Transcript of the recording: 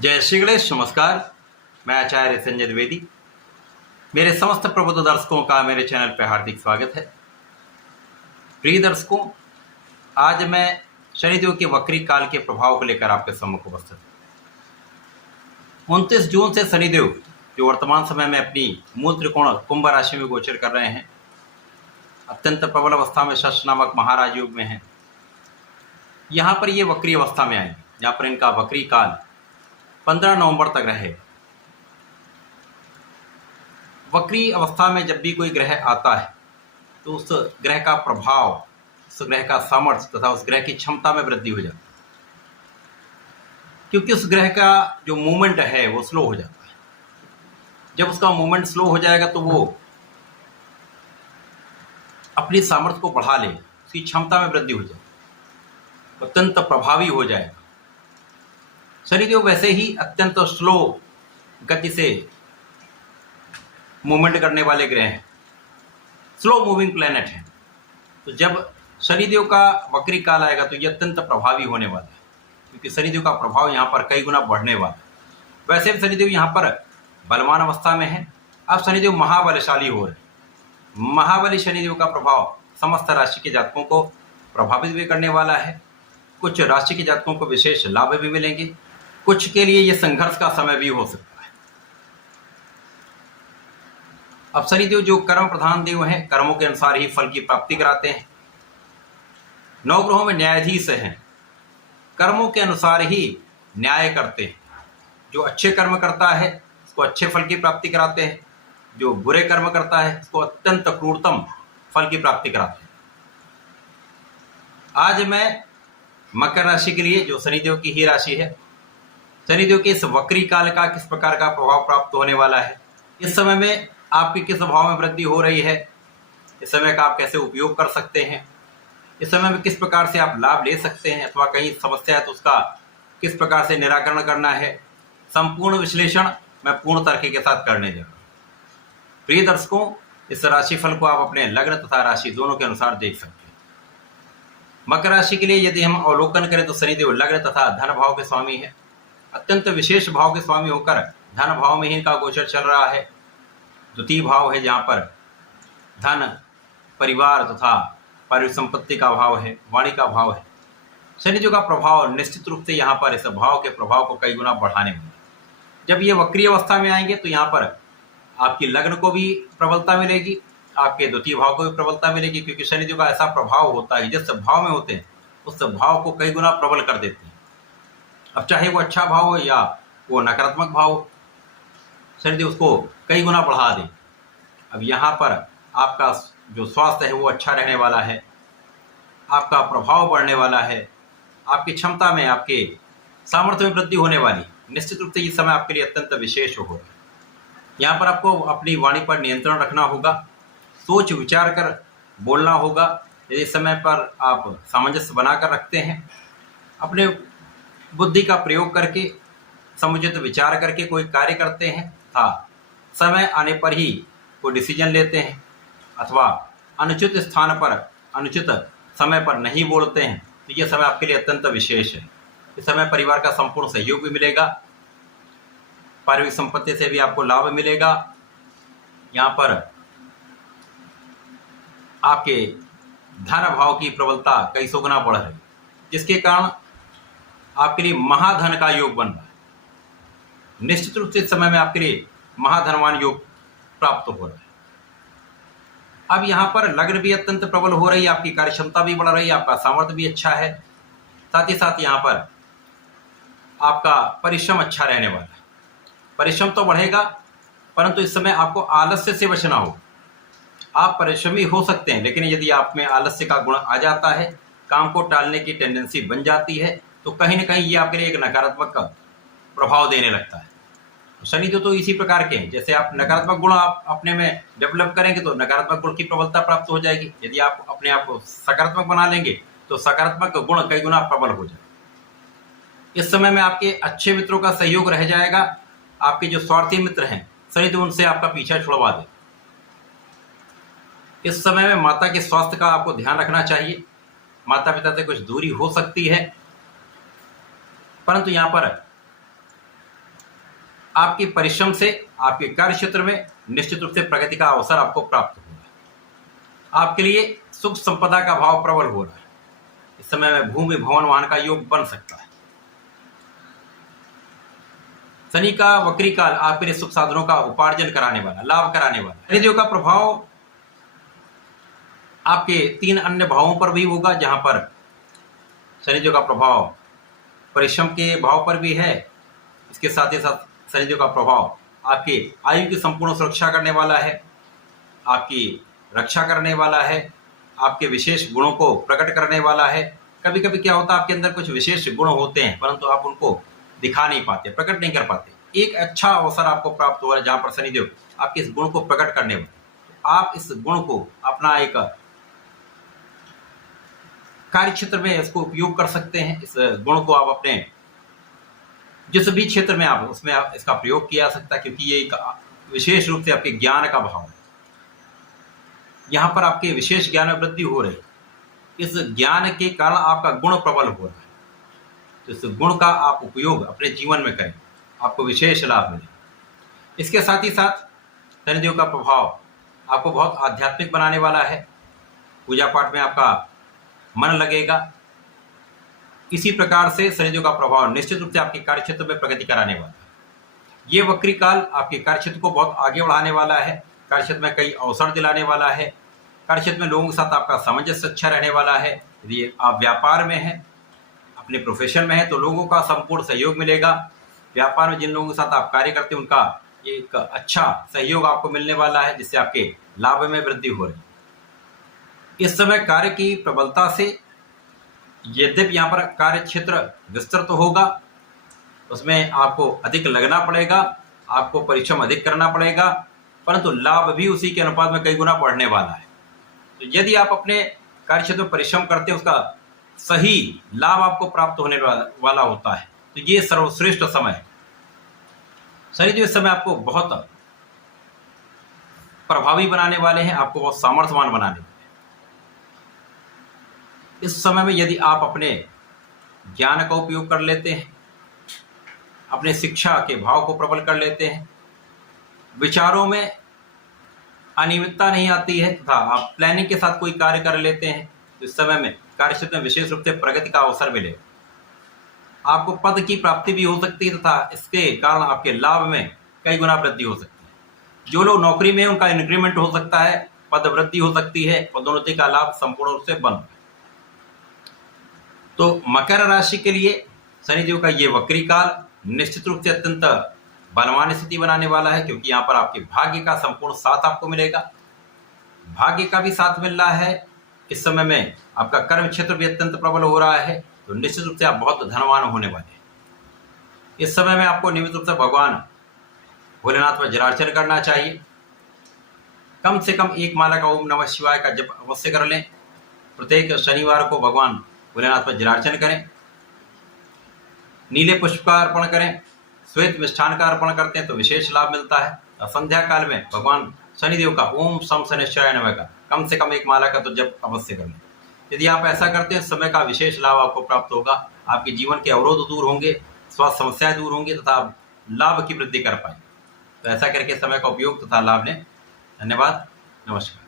जय श्री गणेश। नमस्कार। मैं आचार्य संजय द्विवेदी। मेरे समस्त प्रबुद्ध दर्शकों का मेरे चैनल पर हार्दिक स्वागत है। प्रिय दर्शकों, आज मैं शनिदेव के वक्री काल के प्रभाव को लेकर आपके सम्मुख उपस्थित हूँ। 29 जून से शनिदेव जो वर्तमान समय में अपनी मूल त्रिकोण कुंभ राशि में गोचर कर रहे हैं, अत्यंत प्रबल अवस्था में शश नामक महाराज योग में हैं। यहाँ पर ये वक्री अवस्था में आए, यहाँ पर इनका वक्री काल 15 नवंबर तक रहे। वक्री अवस्था में जब भी कोई ग्रह आता है तो उस ग्रह का प्रभाव, उस ग्रह का सामर्थ्य तथा उस ग्रह की क्षमता में वृद्धि हो जाती है, क्योंकि उस ग्रह का जो मूवमेंट है वो स्लो हो जाता है। जब उसका मूवमेंट स्लो हो जाएगा तो वो अपनी सामर्थ्य को बढ़ा ले, उसकी क्षमता में वृद्धि हो जाएगी, अत्यंत प्रभावी हो जाएगा। शनिदेव वैसे ही अत्यंत स्लो गति से मूवमेंट करने वाले ग्रह हैं, स्लो मूविंग प्लैनेट हैं। तो जब शनिदेव का वक्री काल आएगा तो ये अत्यंत प्रभावी होने वाला है, क्योंकि शनिदेव का प्रभाव यहाँ पर कई गुना बढ़ने वाला है। वैसे भी शनिदेव यहाँ पर बलवान अवस्था में है। अब शनिदेव महाबलशाली हो रहे हैं। महाबली शनिदेव का प्रभाव समस्त राशि के जातकों को प्रभावित भी करने वाला है। कुछ राशि के जातकों को विशेष लाभ भी मिलेंगे, कुछ के लिए ये संघर्ष का समय भी हो सकता है। अब शनिदेव जो कर्म प्रधान देव हैं, कर्मों के अनुसार ही फल की प्राप्ति कराते हैं। 9 ग्रहों में न्यायाधीश हैं, कर्मों के अनुसार ही न्याय करते हैं। जो अच्छे कर्म करता है उसको अच्छे फल की प्राप्ति कराते हैं, जो बुरे कर्म करता है उसको अत्यंत क्रूरतम फल की प्राप्ति कराते हैं। आज मैं मकर राशि के लिए, जो शनिदेव की ही राशि है, शनिदेव के इस वक्री काल का किस प्रकार का प्रभाव प्राप्त होने वाला है, इस समय में आपकी किस भाव में वृद्धि हो रही है, इस समय का आप कैसे उपयोग कर सकते हैं, इस समय में किस प्रकार से आप लाभ ले सकते हैं, अथवा कहीं समस्या है तो उसका किस प्रकार से निराकरण करना है, संपूर्ण विश्लेषण मैं पूर्ण तरीके के साथ करने जा रहा हूँ। प्रिय दर्शकों, इस राशिफल को आप अपने लग्न तथा राशि दोनों के अनुसार देख सकते हैं। मकर राशि के लिए यदि हम अवलोकन करें तो शनिदेव लग्न तथा धन भाव के स्वामी है। अत्यंत विशेष भाव के स्वामी होकर धन भाव में ही इनका गोचर चल रहा है। द्वितीय भाव है, जहाँ पर धन, परिवार तथा परिसंपत्ति का भाव है, वाणी का भाव है। शनिदेव का प्रभाव निश्चित रूप से यहाँ पर इस भाव के प्रभाव को कई गुना बढ़ाने में, जब ये वक्री अवस्था में आएंगे तो यहाँ पर आपकी लग्न को भी प्रबलता मिलेगी, आपके द्वितीय भाव को भी प्रबलता मिलेगी, क्योंकि शनिदेव का ऐसा प्रभाव होता है जिस भाव में होते हैं उस भाव को कई गुना प्रबल कर देते हैं। अब चाहे वो अच्छा भाव हो या वो नकारात्मक भाव हो, शनिदेव उसको कई गुना बढ़ा दे। अब यहाँ पर आपका जो स्वास्थ्य है वो अच्छा रहने वाला है, आपका प्रभाव बढ़ने वाला है, आपकी क्षमता में, आपके सामर्थ्य में वृद्धि होने वाली। निश्चित रूप से ये समय आपके लिए अत्यंत विशेष होगा। यहाँ पर आपको अपनी वाणी पर नियंत्रण रखना होगा, सोच विचार कर बोलना होगा। यदि समय पर आप सामंजस्य बनाकर रखते हैं, अपने बुद्धि का प्रयोग करके, समुचित विचार करके कोई कार्य करते हैं, समय आने पर ही कोई डिसीजन लेते हैं, अथवा अनुचित स्थान पर अनुचित समय पर नहीं बोलते हैं, तो यह समय आपके लिए अत्यंत विशेष है। इस समय परिवार का संपूर्ण सहयोग भी मिलेगा, पारिवारिक संपत्ति से भी आपको लाभ मिलेगा। यहाँ पर आपके धन भाव की प्रबलता कई सौ गुना बढ़ रही है, जिसके कारण आपके लिए महाधन का योग बन रहा है। निश्चित रूप से इस समय में आपके लिए महाधनवान योग प्राप्त हो रहा है। अब यहाँ पर लग्न भी अत्यंत प्रबल हो रही है, आपकी कार्य क्षमता भी बढ़ रही है, आपका सामर्थ्य भी अच्छा है, साथ ही साथ यहाँ पर आपका परिश्रम अच्छा रहने वाला है। परिश्रम तो बढ़ेगा, परंतु इस समय आपको आलस्य से बचना होगा। आप परिश्रमी हो सकते हैं, लेकिन यदि आप में आलस्य का गुण आ जाता है, काम को टालने की टेंडेंसी बन जाती है, तो कहीं ना कहीं ये आपके लिए एक नकारात्मक प्रभाव देने लगता है। शनिदेव तो इसी प्रकार के हैं, जैसे आप नकारात्मक गुण आप अपने में डेवलप करेंगे तो नकारात्मक गुण की प्रबलता प्राप्त हो जाएगी। यदि आप अपने आप को सकारात्मक बना लेंगे तो सकारात्मक गुण कई गुना प्रबल हो जाएगा। इस समय में आपके अच्छे मित्रों का सहयोग रह जाएगा। आपके जो स्वार्थी मित्र हैं, शनिदेव उनसे आपका पीछा छुड़वा दे। इस समय में माता के स्वास्थ्य का आपको ध्यान रखना चाहिए। माता पिता से कुछ दूरी हो सकती है, परंतु यहाँ पर आपके परिश्रम से आपके कार्य क्षेत्र में निश्चित रूप से प्रगति का अवसर आपको प्राप्त होगा। आपके लिए सुख संपदा का भाव प्रबल हो रहा है। इस समय में भूमि भवन वाहन का योग बन सकता है। शनि का वक्री काल आपके लिए सुख साधनों का उपार्जन कराने वाला, लाभ कराने वाला। शनिदेव का प्रभाव आपके 3 अन्य भावों पर भी होगा, जहां पर शनिदेव का प्रभाव परिश्रम के भाव पर भी है। इसके साथ ही साथ शनिदेव का प्रभाव आपकी आयु की संपूर्ण सुरक्षा करने वाला है, आपकी रक्षा करने वाला है, आपके विशेष गुणों को प्रकट करने वाला है। कभी कभी क्या होता है, आपके अंदर कुछ विशेष गुण होते हैं परंतु आप उनको दिखा नहीं पाते, प्रकट नहीं कर पाते। एक अच्छा अवसर आपको प्राप्त हुआ है जहां पर शनिदेव आपके इस गुण को प्रकट करने वाले। आप इस गुण को अपना एक कार्य क्षेत्र में इसको उपयोग कर सकते हैं। इस गुण को आप अपने जिस भी क्षेत्र में आप उसमें आप इसका प्रयोग किया जा सकता है, क्योंकि ये एक विशेष रूप से आपके ज्ञान का भाव है। यहाँ पर आपके विशेष ज्ञान में वृद्धि हो रही है। इस ज्ञान के कारण आपका गुण प्रबल हो रहा है, तो इस गुण का आप उपयोग अपने जीवन में करें, आपको विशेष लाभ मिले। इसके साथ ही साथ शनिदेव का प्रभाव आपको बहुत आध्यात्मिक बनाने वाला है। पूजा पाठ में आपका मन लगेगा। इसी प्रकार से शनिदेव का प्रभाव निश्चित रूप से आपके कार्य क्षेत्र में प्रगति कराने वाला है। ये वक्री काल आपके कार्य क्षेत्र को बहुत आगे बढ़ाने वाला है, कार्य क्षेत्र में कई अवसर दिलाने वाला है। कार्य क्षेत्र में लोगों के साथ आपका सामंजस्य अच्छा रहने वाला है। यदि आप व्यापार में हैं, अपने प्रोफेशन में है, तो लोगों का संपूर्ण सहयोग मिलेगा। व्यापार में जिन लोगों के साथ आप कार्य करते हैं उनका एक अच्छा सहयोग आपको मिलने वाला है, जिससे आपके लाभ में वृद्धि हो रही है। इस समय कार्य की प्रबलता से यद्यपि यहाँ पर कार्य क्षेत्र विस्तृत होगा, उसमें आपको अधिक लगना पड़ेगा, आपको परिश्रम अधिक करना पड़ेगा, परंतु लाभ भी उसी के अनुपात में कई गुना बढ़ने वाला है। तो यदि आप अपने कार्य क्षेत्र में परिश्रम करते हैं, उसका सही लाभ आपको प्राप्त होने वाला होता है। तो ये सर्वश्रेष्ठ समय है। शनिदेव इस समय आपको बहुत प्रभावी बनाने वाले हैं, आपको बहुत सामर्थ्यवान बनाने वाले हैं। इस समय में यदि आप अपने ज्ञान का उपयोग कर लेते हैं, अपने शिक्षा के भाव को प्रबल कर लेते हैं, विचारों में अनियमितता नहीं आती है तथा आप प्लानिंग के साथ कोई कार्य कर लेते हैं, तो इस समय में कार्य क्षेत्र में विशेष रूप से प्रगति का अवसर मिलेगा। आपको पद की प्राप्ति भी हो सकती है तथा इसके कारण आपके लाभ में कई गुना वृद्धि हो सकती है। जो लोग नौकरी में हैं उनका इंक्रीमेंट हो सकता है, पद वृद्धि हो सकती है, पदोन्नति का लाभ संपूर्ण रूप से बन। तो मकर राशि के लिए शनिदेव का ये वक्री काल निश्चित रूप से अत्यंत बलवान स्थिति बनाने वाला है, क्योंकि यहाँ पर आपके भाग्य का संपूर्ण साथ आपको मिलेगा। भाग्य का भी साथ मिल रहा है। इस समय में आपका कर्म क्षेत्र भी अत्यंत प्रबल हो रहा है, तो निश्चित रूप से आप बहुत धनवान होने वाले हैं। इस समय में आपको नियमित रूप से भगवान भोलेनाथ पर जलार्चन करना चाहिए। कम से कम 1 माला का ओम नमः शिवाय का जप अवश्य कर लें। प्रत्येक शनिवार को भगवान भोलेनाथ पर जलार्चन करें। नीले पुष्प का अर्पण करें, श्वेत मिष्ठान का अर्पण करते हैं तो विशेष लाभ मिलता है। और संध्या काल में भगवान शनिदेव का ओम सम शनिश्चराय नमः का कम से कम 1 माला का तो जप अवश्य कर लें। यदि आप ऐसा करते हैं, समय का विशेष लाभ आपको प्राप्त होगा। आपके जीवन के अवरोध दूर होंगे, स्वास्थ्य समस्याएं दूर होंगी तथा आप लाभ की वृद्धि कर पाएंगे। तो ऐसा करके समय का उपयोग तथा लाभ लें। धन्यवाद, नमस्कार।